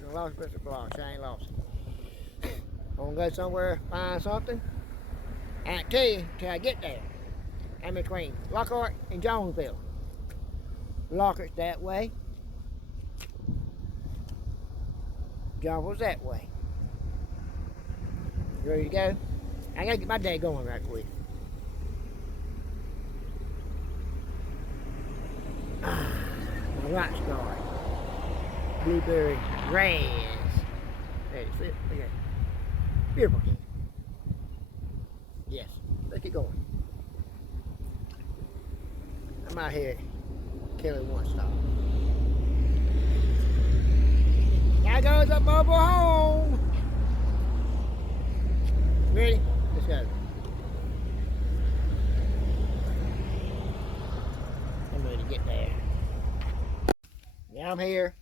fucking lost Mr. Bloss. I ain't lost it. I'm gonna go somewhere, find something. I can't tell you till I get there. I'm between Lockhart and Jonesville. Lockhart's that way. Jonesville's that way. You ready to go? I gotta get my day going right quick. My rock star. Blueberry grass. Ready to flip? Look at that. Beautiful king. Yes, let's get going. I'm out here killing one stop. There goes the mobile home. Ready? Let's go. I'm ready to get there. Now I'm here.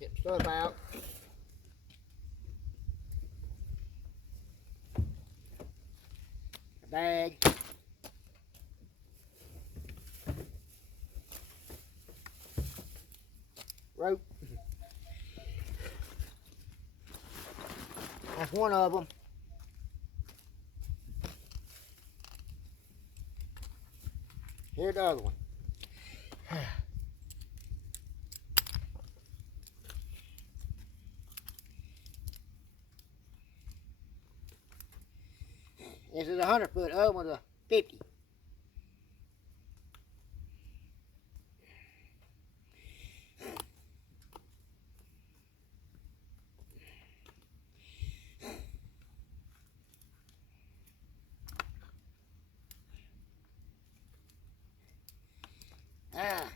Get some stuff out. A bag. Rope. That's one of them. Here's the other one. This is a 100-foot, other one's a 50. Ah.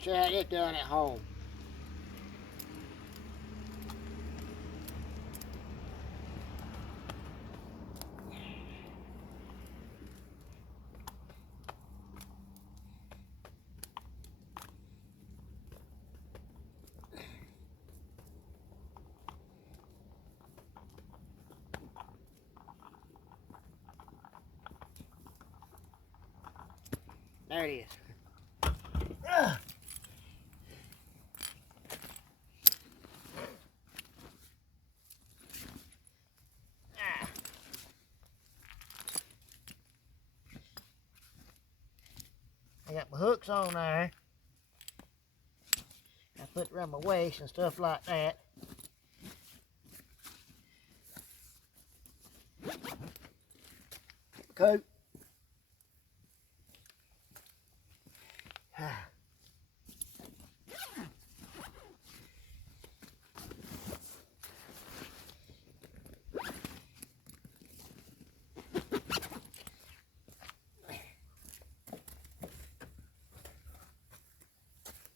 Should have this done at home. There it is. I got my hooks on there. I put around my waist and stuff like that. Coat.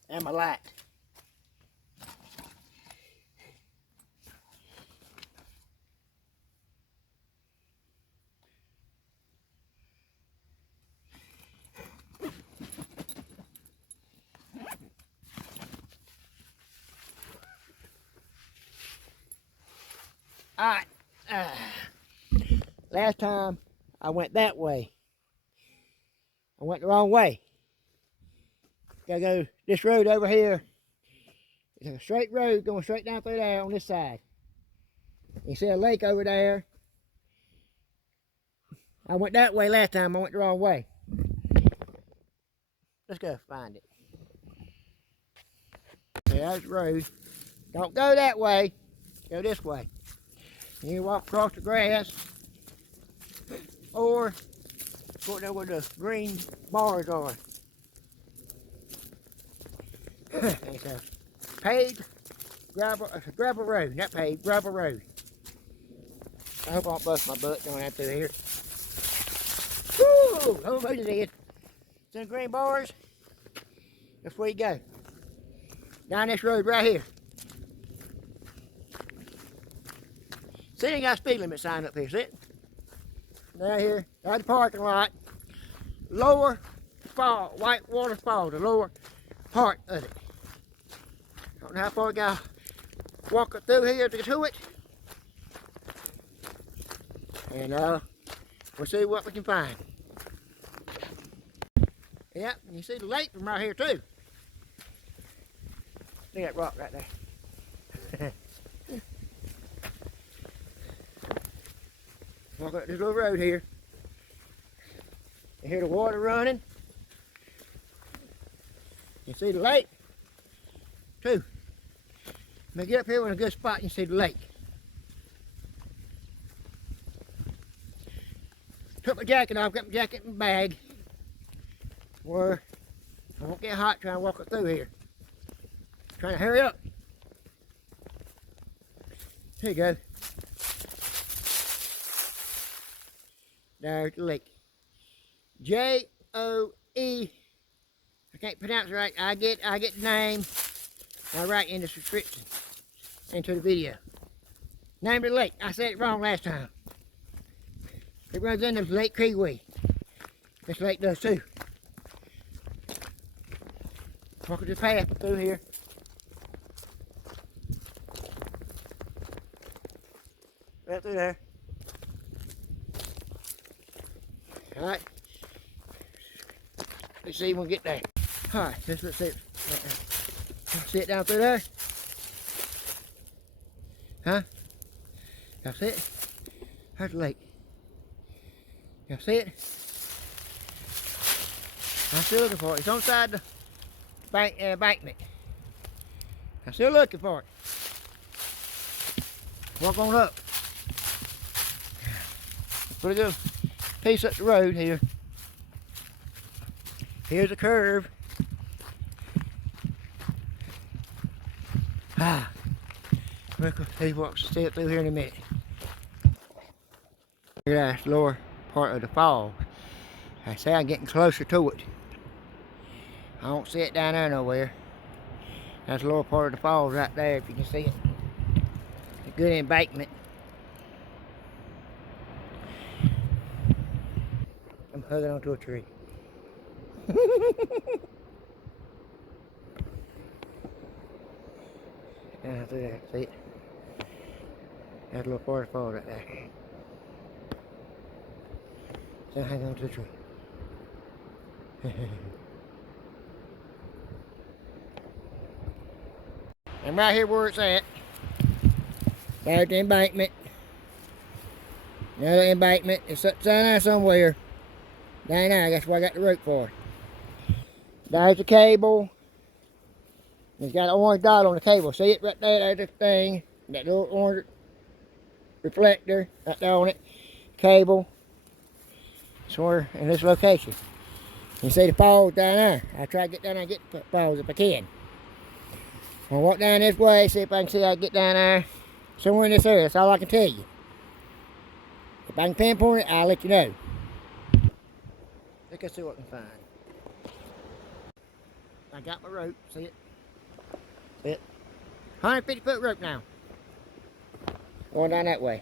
And my light. Alright, last time I went that way. I went the wrong way. Gotta go this road over here. It's a straight road going straight down through there on this side. You see a lake over there. I went that way last time, I went the wrong way. Let's go find it. Okay, there's the road. Don't go that way, go this way. You walk across the grass, or go there where the green bars are. It's a paved gravel road, not paved, gravel road. I hope I don't bust my butt going out through here. Woo! Almost it is. See the green bars? That's where you go. Down this road right here. See, they got a speed limit sign up here, see it? Down here, that's the parking lot. Lower Fall, Whitewater Falls, the lower part of it. I don't know how far it got walk through here to it. And we'll see what we can find. Yep, and you see the lake from right here too. See that rock right there. Walk up this little road here. You hear the water running. You see the lake too. Now get up here in a good spot and you see the lake. Took my jacket off, got my jacket in my bag. Where I won't get hot trying to walk it through here. Trying to hurry up. Here you go. There's the lake. J-O-E. I can't pronounce it right. I get the name. I'll write in the description into the video. Name of the lake. I said it wrong last time. It runs into Lake Kiwi. This lake does too. Walking this path through here. Right through there. Alright. Let's see when we get there. Alright, let's see it. See it down through there? Huh? Y'all see it? There's the lake. Y'all see it? I'm still looking for it. It's on the side of the embankment. I'm still looking for it. Walk on up. Pretty good piece up the road here. Here's a curve. We'll see what we'll see it through here in a minute. Here's the lower part of the falls. I say I'm getting closer to it. I don't see it down there nowhere. That's the lower part of the falls right there, if you can see it. A good embankment. I'm hugging onto a tree. Down through there, see it? That's a little part of the falls right there. So hang on to the tree. And right here where it's at, there's the embankment. Another embankment. It's down there somewhere. Down there, that's what I got the rope for. There's the cable. It's got an orange dot on the cable. See it right there? There's the thing. That little orange reflector right there on it. Cable. Somewhere in this location. You see the falls down there. I try to get down there and get the falls if I can. I'll walk down this way, see if I can see how to get down there. Somewhere in this area, that's all I can tell you. If I can pinpoint it, I'll let you know. Let's see what I can find. I got my rope, see it? See it? 150-foot rope now. Going down that way.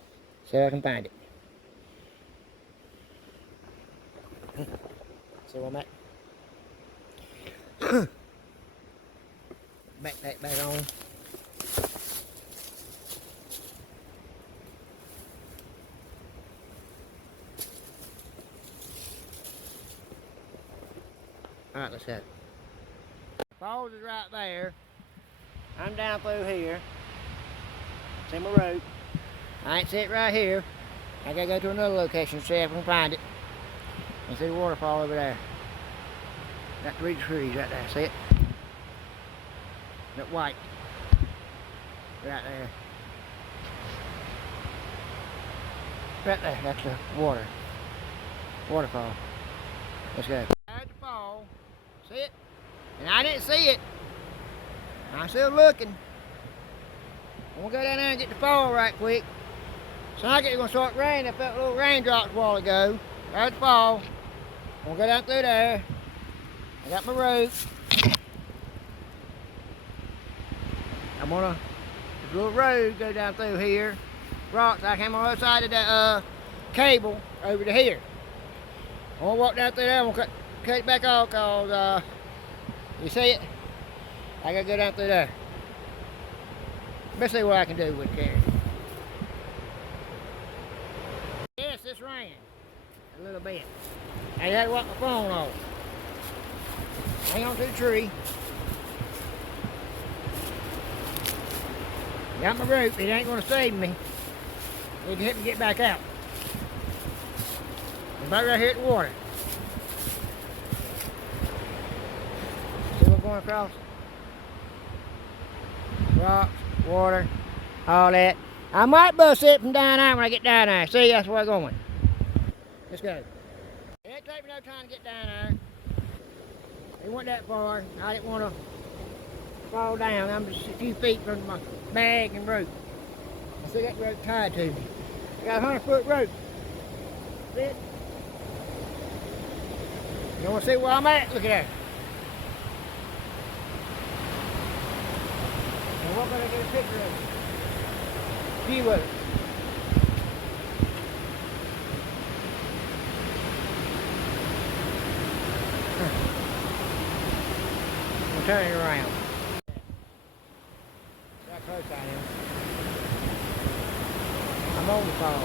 See if I can find it. See where I'm at? Backpack back on. Alright, let's head. Falls is right there. I'm down through here. See my rope. I ain't see it right here. I gotta go to another location to see if I can find it. And see the waterfall over there. Got 3 trees right there, see it? That white. Right there. Right there, that's the water. Waterfall. Let's go. There's the fall. See it? And I didn't see it. I'm still looking. I'm gonna go down there and get the fall right quick. So I get it's gonna start raining. I felt little raindrops a while ago. There's the fall. I'm gonna go down through there. I got my rope. I'm gonna, this little road go down through here. Rocks, I came on the other side of that cable over to here. I'm gonna walk down through there. I'm gonna cut it back off because, you see it? I gotta go down through there. Let's see what I can do with it. Yes, it's raining a little bit. I had to walk my phone off. Hang on to the tree. Got my rope. It ain't gonna save me. Need to help me get back out. I'm about right here at the water. See what's going across? Rocks, water, all that. I might bust it from down there when I get down there. See, that's where I'm going. Let's go. It ain't taking me no time to get down there. It wasn't that far. I didn't want to fall down. I'm just a few feet from my bag and rope. I still got the rope tied to me. I got a 100-foot rope. See it? You want to see where I'm at? Look at that. And we're going to get a picture of it. View of it. I'm turning around. See how close I am. I'm on the fall.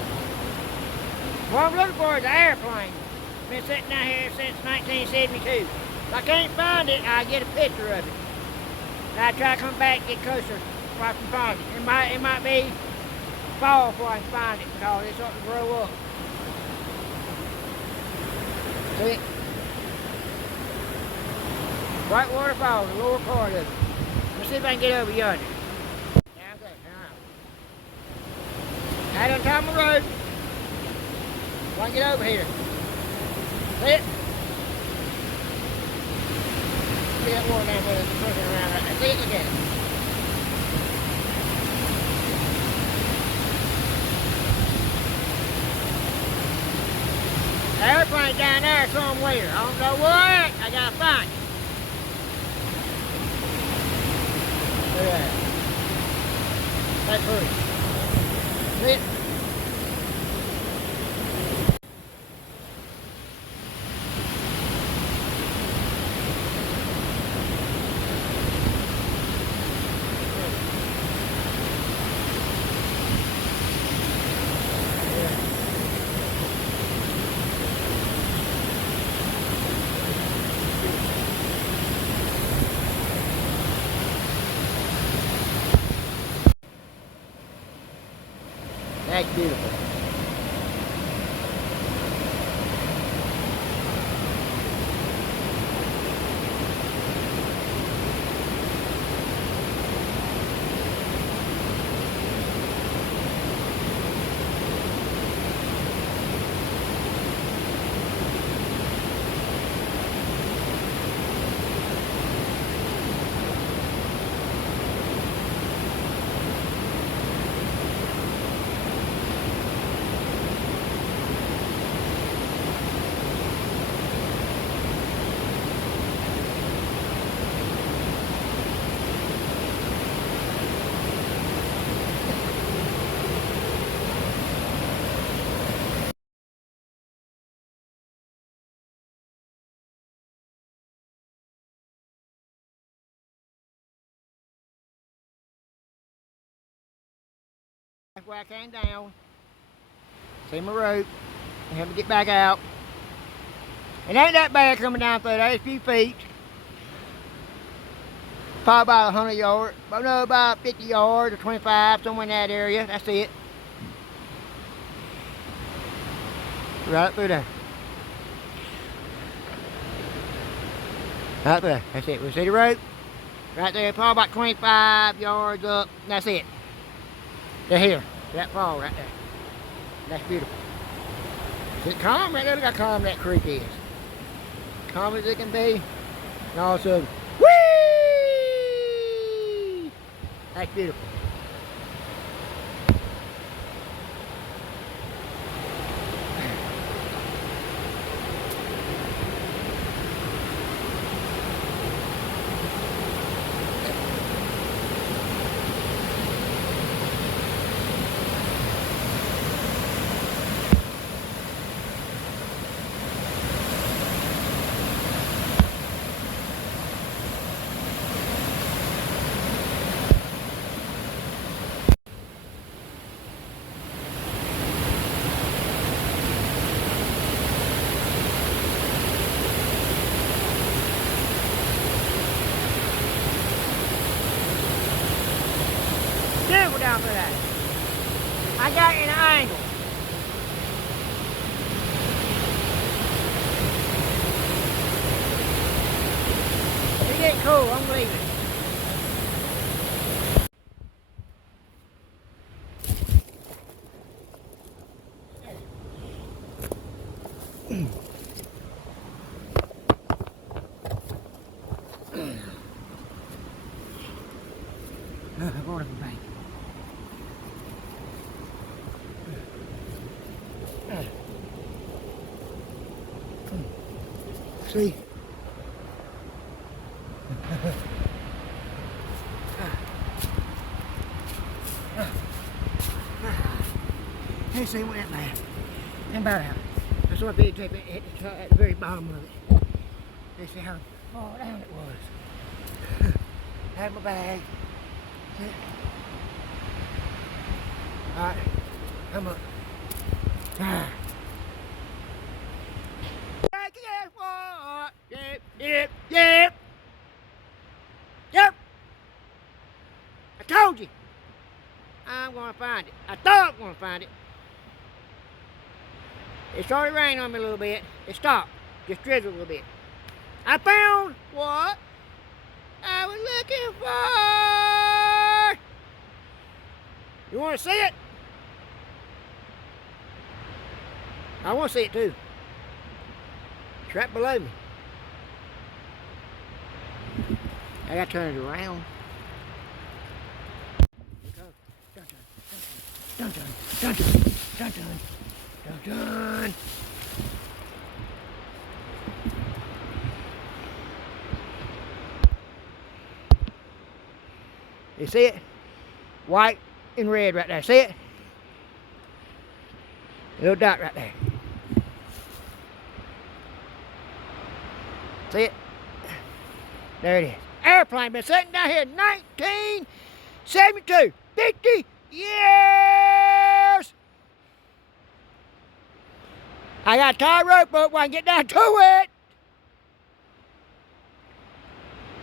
What I'm looking for is an airplane. Been sitting down here since 1972. If I can't find it, I get a picture of it. And I try to come back and get closer before I can find it. It might be fall before I can find it because it's starting to grow up. See it? Whitewater Falls, the lower part of it. Let's see if I can get over yonder. Yeah, I'm good. Right on top of the road. I can get over here. See it? See that water down there that's pushing around right there. See it? Look at it. The airplane down there somewhere. I don't know what. I gotta find it. Look at that. That's pretty. See it? That's beautiful. That's where I came down. See my rope. And have to get back out. It ain't that bad coming down through there. It's a few feet. Probably about 100 yards. But no, about 50 yards or 25, somewhere in that area. That's it. Right up through there. Right up there. That's it. We see the rope? Right there. Probably about 25 yards up. That's it. They're here. That fall right there. That's beautiful. Is it calm right there? Look how calm that creek is. Calm as it can be. And all of a sudden, whee! That's beautiful. go. I'm leaving. Water bank. See? Can't see what that bad. And about out. I saw a big tape at the very bottom of it. They see how far down it was. Have my bag. Alright, come up. Yep. I told you. I'm gonna find it. I thought I was gonna find it. It started raining on me a little bit. It stopped. Just drizzled a little bit. I found what I was looking for. You want to see it? I want to see it too. It's right below me. I got to turn it around. Dun dun dun dun dun dun dun dun. You see it? White and red right there. See it? Little dot right there. See it? There it is. Airplane been sitting down here in 1972. 50 years! I got a tie rope up where I can get down to it.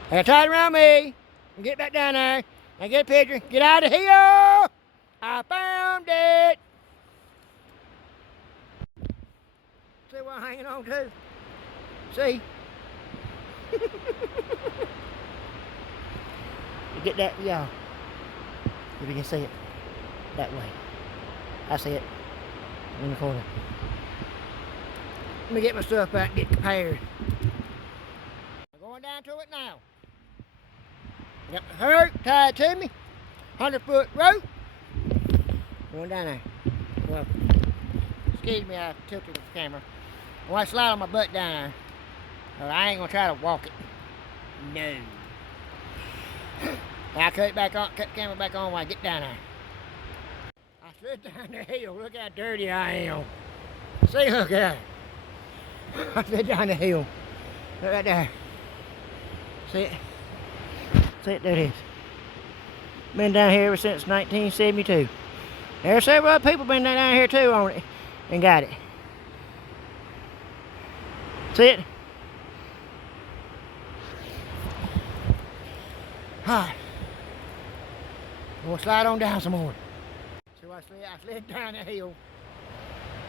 I got to tie it around me and get back down there and get a picture. Get out of here! I found it! See what I'm hanging on to? See? You get that, y'all? If you can see it that way. I see it in the corner. Let me get my stuff back and get prepared. I'm going down to it now. Got my rope tied to me. 100-foot rope. Going down there. Well, excuse me, I tilted the camera. I want to slide on my butt down there. But I ain't gonna try to walk it. No. I cut it back on, cut the camera back on when I get down there. I slid down the hill. Look how dirty I am. See, look at that. I slid down the hill. Look right there. See it? See it? There it is. Been down here ever since 1972. There are several other people been down here too on it and got it. See it? Alright. We'll slide on down some more. So I slid down the hill.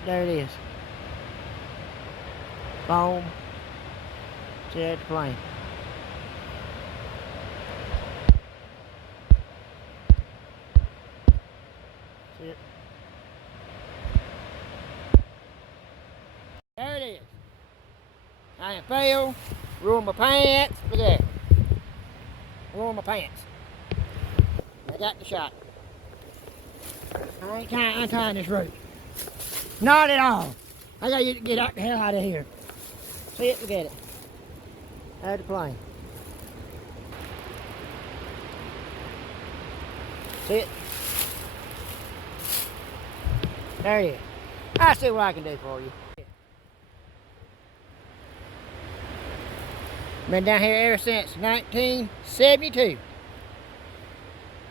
There it is. Boom. See that plane. See it? There it is. I ain't failed. Ruined my pants. Look at that. Ruined my pants. I got the shot. I ain't untying this rope. Not at all. I gotta get out the hell out of here. See it? Look at it. There's the plane. See it? There it is. I see what I can do for you. Been down here ever since 1972.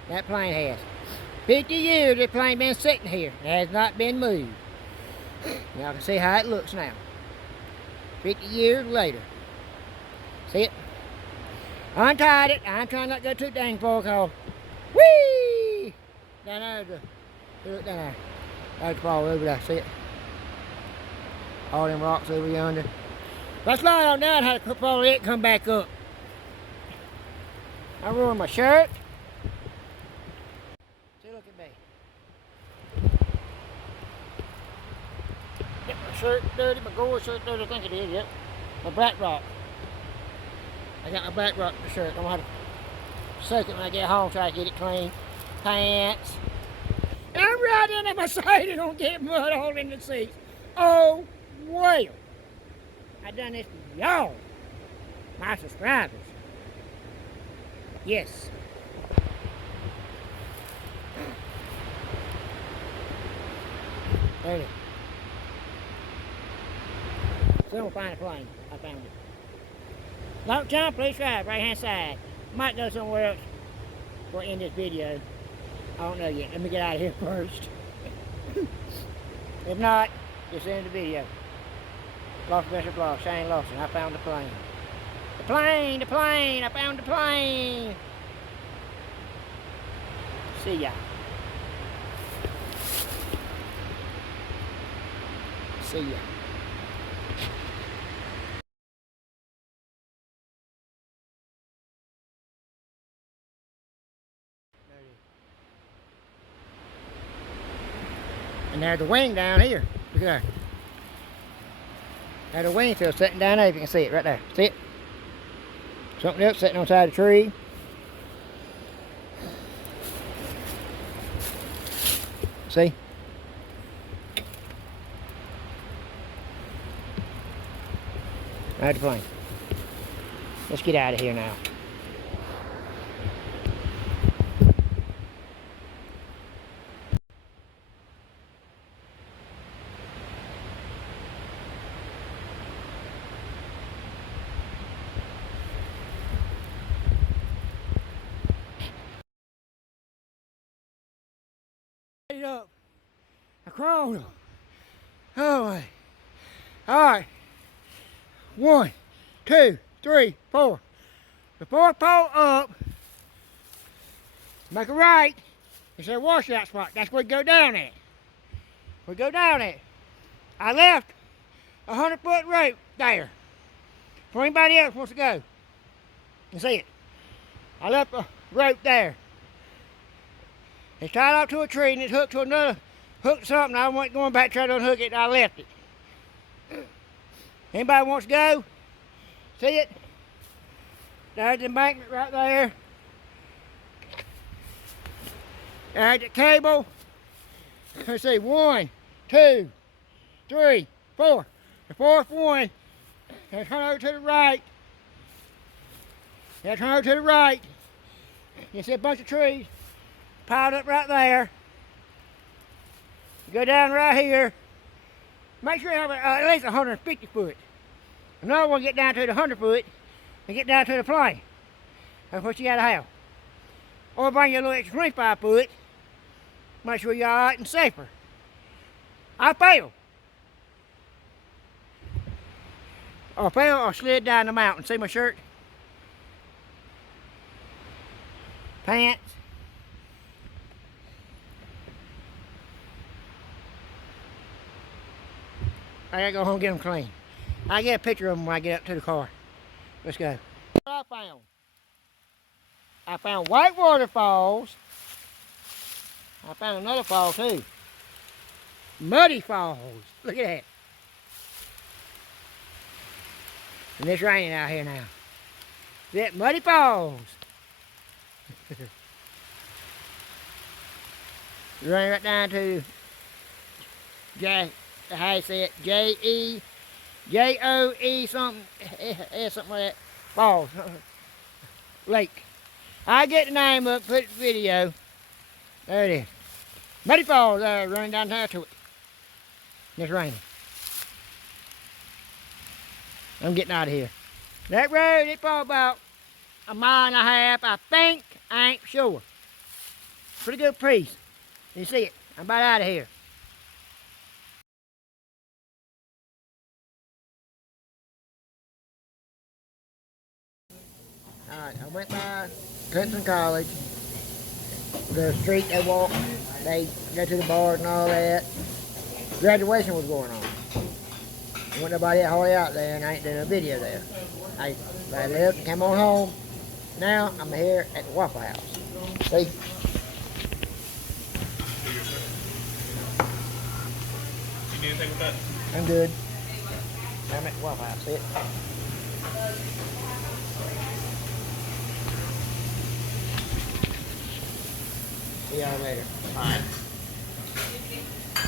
That plane has. 50 years that plane been sitting here. It has not been moved. Y'all can see how it looks now. 50 years later. See it? I untied it. I'm trying not to go too dang far because whee! Down there, look down there. There's the fall over there. See it? All them rocks over yonder. If I slide on down, I had to follow it, come back up. I ruined my shirt. See, look at me. Get my shirt dirty, my gold shirt dirty, I think it is, yep. My black rock. I got my black rock shirt. I'm gonna have to soak it when I get home, try to get it clean. Pants. And I'm riding at my side and don't get mud all in the seats. Oh, well. I done this for y'all, my subscribers. Yes. There it is. Still find a plane. I found it. Don't jump, please drive, right hand side. Might go somewhere else before I end this video. I don't know yet. Let me get out of here first. If not, just end the video. Lost Professor Blog, Shane Lawson. I found the plane. The plane, the plane, I found the plane. See ya. See ya. And there's the wing down here. Look at there. There's the wing field sitting down there, if you can see it right there. See it? Something else sitting on the side of the tree. See? There's the plane. Let's get out of here now. It up. I crawled up. Oh my. Alright. 1, 2, 3, 4. The fourth pole up. Make a right. It's a washout spot. That's where we go down at. We go down at. I left a 100-foot rope there for anybody else wants to go and see it. I left a rope there. It's tied up to a tree and it's hooked to another, hooked to something. I wasn't going back to try to unhook it, and I left it. Anybody wants to go? See it? There's the embankment right there. There's the cable. Let's see, 1, 2, 3, 4. The fourth one. Let's turn over to the right. Let's turn over to the right. You see a bunch of trees piled up right there. You go down right here. Make sure you have at least 150 foot. Another one get down to the 100 foot and get down to the plane. That's what you gotta have. Or bring your little extra 25 foot. Make sure you're alright and safer. I failed. Or fell or slid down the mountain. See my shirt? Pants. I gotta go home and get them clean. I'll get a picture of them when I get up to the car. Let's go. What I found Whitewater Falls. I found another fall too. Muddy Falls. Look at that. And it's raining out here now. See that? Muddy Falls. It's running right down to how you say it, J-E-J-O-E something, something like that, Falls, Lake. I get the name up, put it in the video. There it is. Muddy Falls, running down there to it. And it's raining. I'm getting out of here. That road, it's probably about a mile and a half, I think. I ain't sure. Pretty good piece. You see it. I'm about out of here. Alright, I went by Clemson College. The street they walk, they go to the bars and all that. Graduation was going on. There wasn't nobody hardly out there, and I ain't doing a video there. I left and came on home. Now I'm here at the Waffle House. See? You need anything with that? I'm good. I'm at the Waffle House. See it? See y'all later. Alright.